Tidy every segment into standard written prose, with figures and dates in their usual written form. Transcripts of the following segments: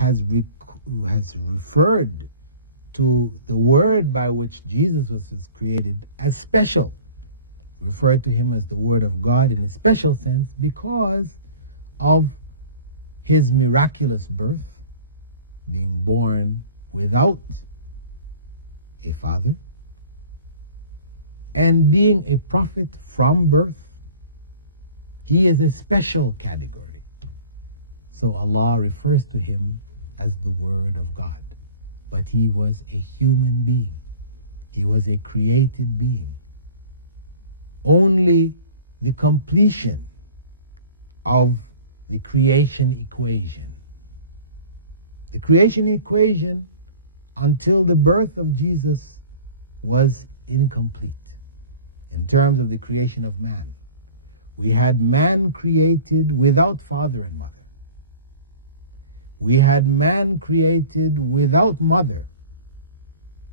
has referred to the word by which Jesus was created as special, referred to him as the Word of God in a special sense because of his miraculous birth, being born without a father, and being a prophet from birth. He is a special category. So Allah refers to him as the Word of God. But he was a human being. He was a created being. Only the completion of the creation equation. The creation equation until the birth of Jesus was incomplete in terms of the creation of man. We had man created without father and mother. We had man created without mother.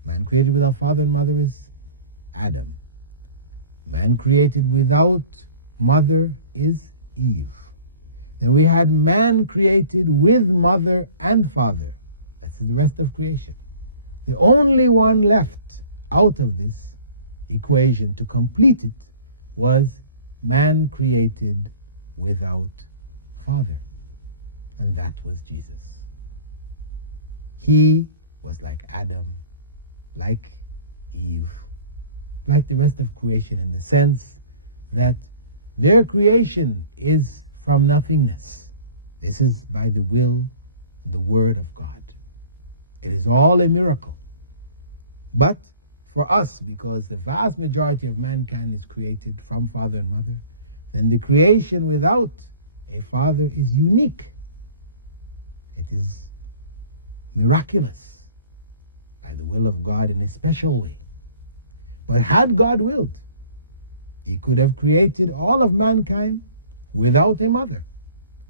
Man created without father and mother is Adam. Man created without mother is Eve. And we had man created with mother and father. That's the rest of creation. The only one left out of this equation to complete it was man created without father. And that was Jesus. He was like Adam, like Eve, like the rest of creation in the sense that their creation is from nothingness. This is by the will, the Word of God. It is all a miracle. But for us, because the vast majority of mankind is created from father and mother, then the creation without a father is unique. It is miraculous by the will of God in a special way. But had God willed, he could have created all of mankind without a mother,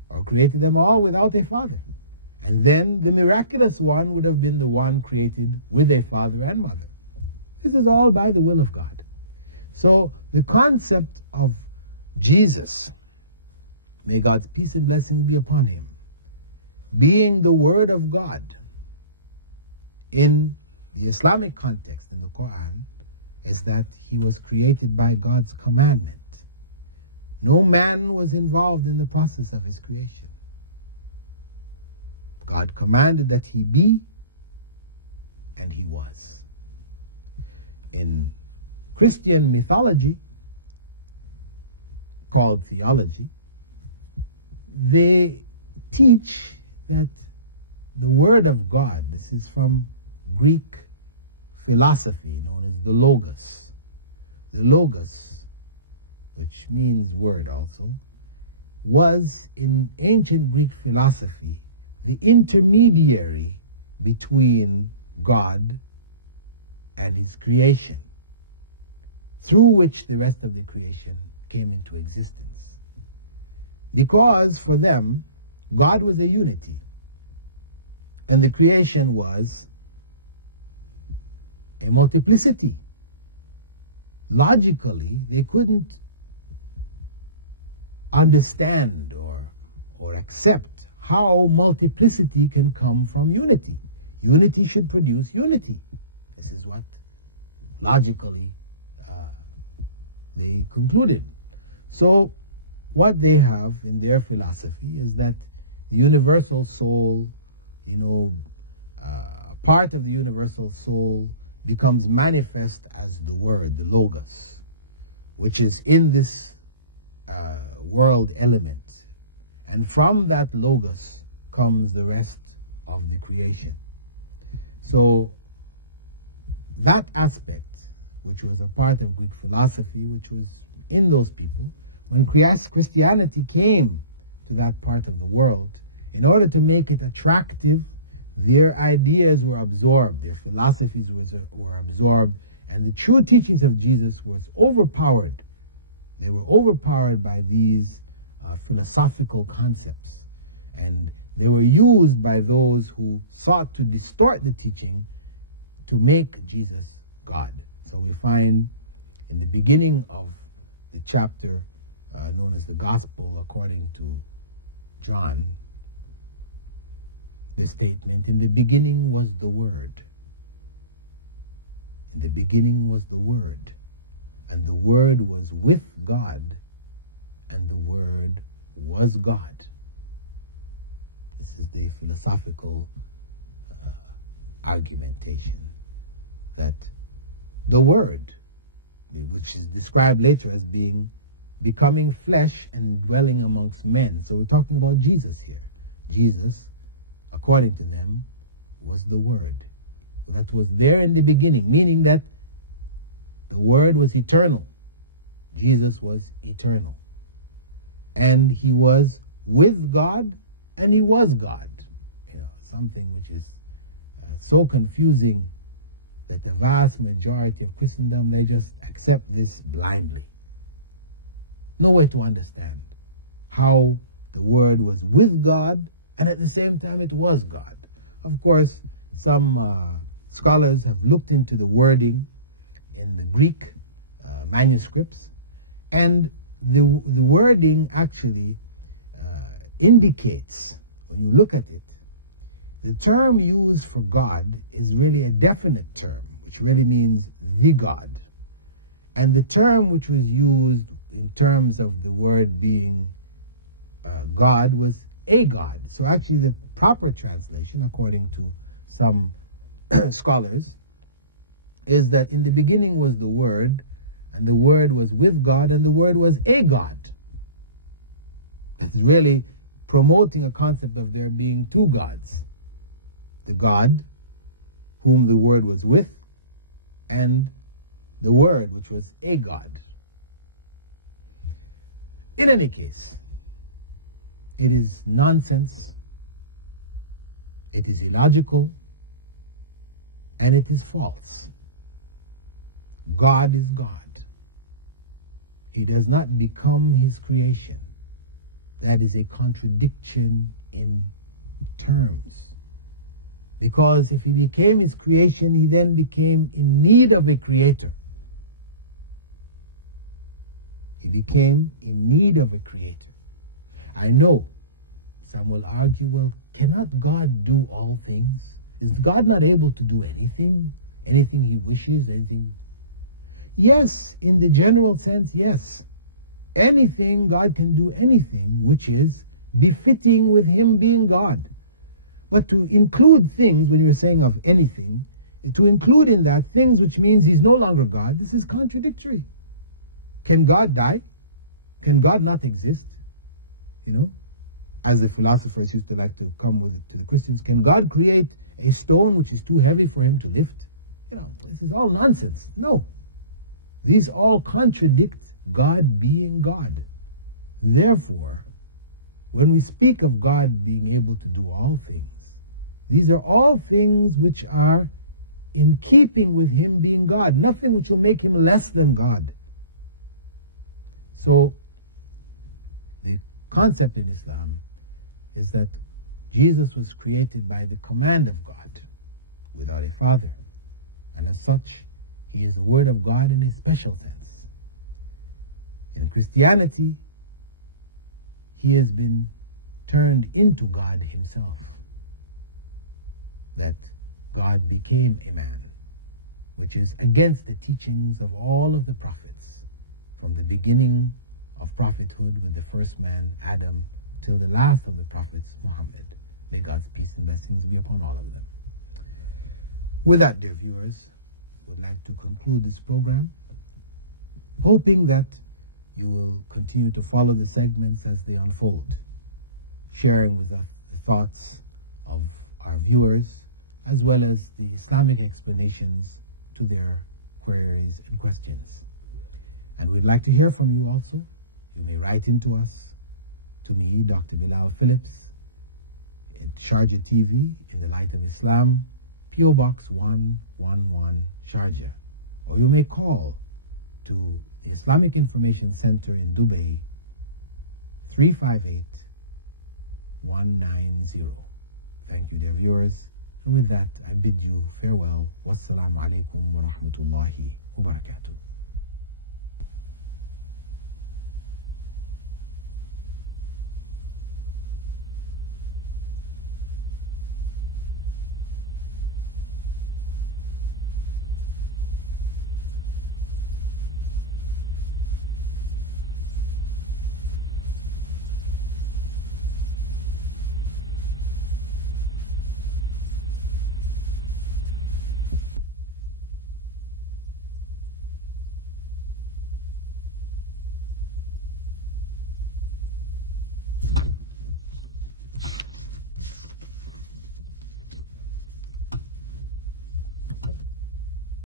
or created them all without a father. And then the miraculous one would have been the one created with a father and mother. This is all by the will of God. So the concept of Jesus, may God's peace and blessing be upon him, being the Word of God in the Islamic context in the Quran, is that he was created by God's commandment. No man was involved in the process of his creation. God commanded that he be, and he was. In Christian mythology, called theology, they teach that the Word of God, this is from Greek philosophy known as the Logos. The Logos, which means word also, was in ancient Greek philosophy the intermediary between God and his creation, through which the rest of the creation came into existence. Because for them, God was a unity, and the creation was a multiplicity. Logically, they couldn't understand or accept how multiplicity can come from unity. Unity should produce unity. This is what logically they concluded. So what they have in their philosophy is that the universal soul, part of the universal soul becomes manifest as the Word, the Logos, which is in this world element. And from that Logos comes the rest of the creation. So that aspect, which was a part of Greek philosophy, which was in those people, when Christianity came to that part of the world, in order to make it attractive, their ideas were absorbed, their philosophies were absorbed, and the true teachings of Jesus was overpowered. They were overpowered by these philosophical concepts, and they were used by those who sought to distort the teaching to make Jesus God. So we find in the beginning of the chapter known as the Gospel according to John, the the statement, in the beginning was the Word. In the beginning was the Word, and the Word was with God, and the Word was God. This is the philosophical argumentation that the Word, which is described later as becoming flesh and dwelling amongst men. So we're talking about Jesus here. Jesus, according to them, was the Word. That was there in the beginning, meaning that the Word was eternal. Jesus was eternal. And he was with God, and he was God. Something which is so confusing that the vast majority of Christendom, they just accept this blindly. No way to understand how the Word was with God, and at the same time it was God. Of course, some scholars have looked into the wording in the Greek manuscripts, and the wording actually indicates, when you look at it, the term used for God is really a definite term, which really means the God. And the term which was used in terms of the word being God was a God. So actually the proper translation, according to some scholars, is that in the beginning was the Word, and the Word was with God, and the Word was a God. It's really promoting a concept of there being two gods. The God whom the Word was with, and the Word which was a God. In any case, it is nonsense, it is illogical, and it is false. God is God. He does not become his creation. That is a contradiction in terms. Because if he became his creation, he then became in need of a creator. He became in need of a creator. I know some will argue, well, cannot God do all things? Is God not able to do anything? Anything he wishes? Anything? Yes, in the general sense, yes. Anything, God can do anything which is befitting with him being God. But to include things, when you're saying of anything, to include in that things which means he's no longer God, this is contradictory. Can God die? Can God not exist? As the philosophers used to like to come with it to the Christians, can God create a stone which is too heavy for him to lift? This is all nonsense. No. These all contradict God being God. Therefore, when we speak of God being able to do all things, these are all things which are in keeping with him being God. Nothing which will make him less than God. So, the concept in Islam is that Jesus was created by the command of God, without a father. And as such, he is the Word of God in a special sense. In Christianity, he has been turned into God himself. That God became a man, which is against the teachings of all of the prophets, from the beginning of prophethood with the first man, Adam, till the last of the prophets, Muhammad. May God's peace and blessings be upon all of them. With that, dear viewers, we'd like to conclude this program, hoping that you will continue to follow the segments as they unfold, sharing with us the thoughts of our viewers, as well as the Islamic explanations to their queries and questions. And we'd like to hear from you also. You may write into us, to me, Dr. Bilal Phillips, at Sharjah TV, in the Light of Islam, P.O. Box 111, Sharjah. Or you may call to the Islamic Information Center in Dubai, 358-190. Thank you, dear viewers. And with that, I bid you farewell. Wassalamu alaikum wa rahmatullahi wa barakatuh.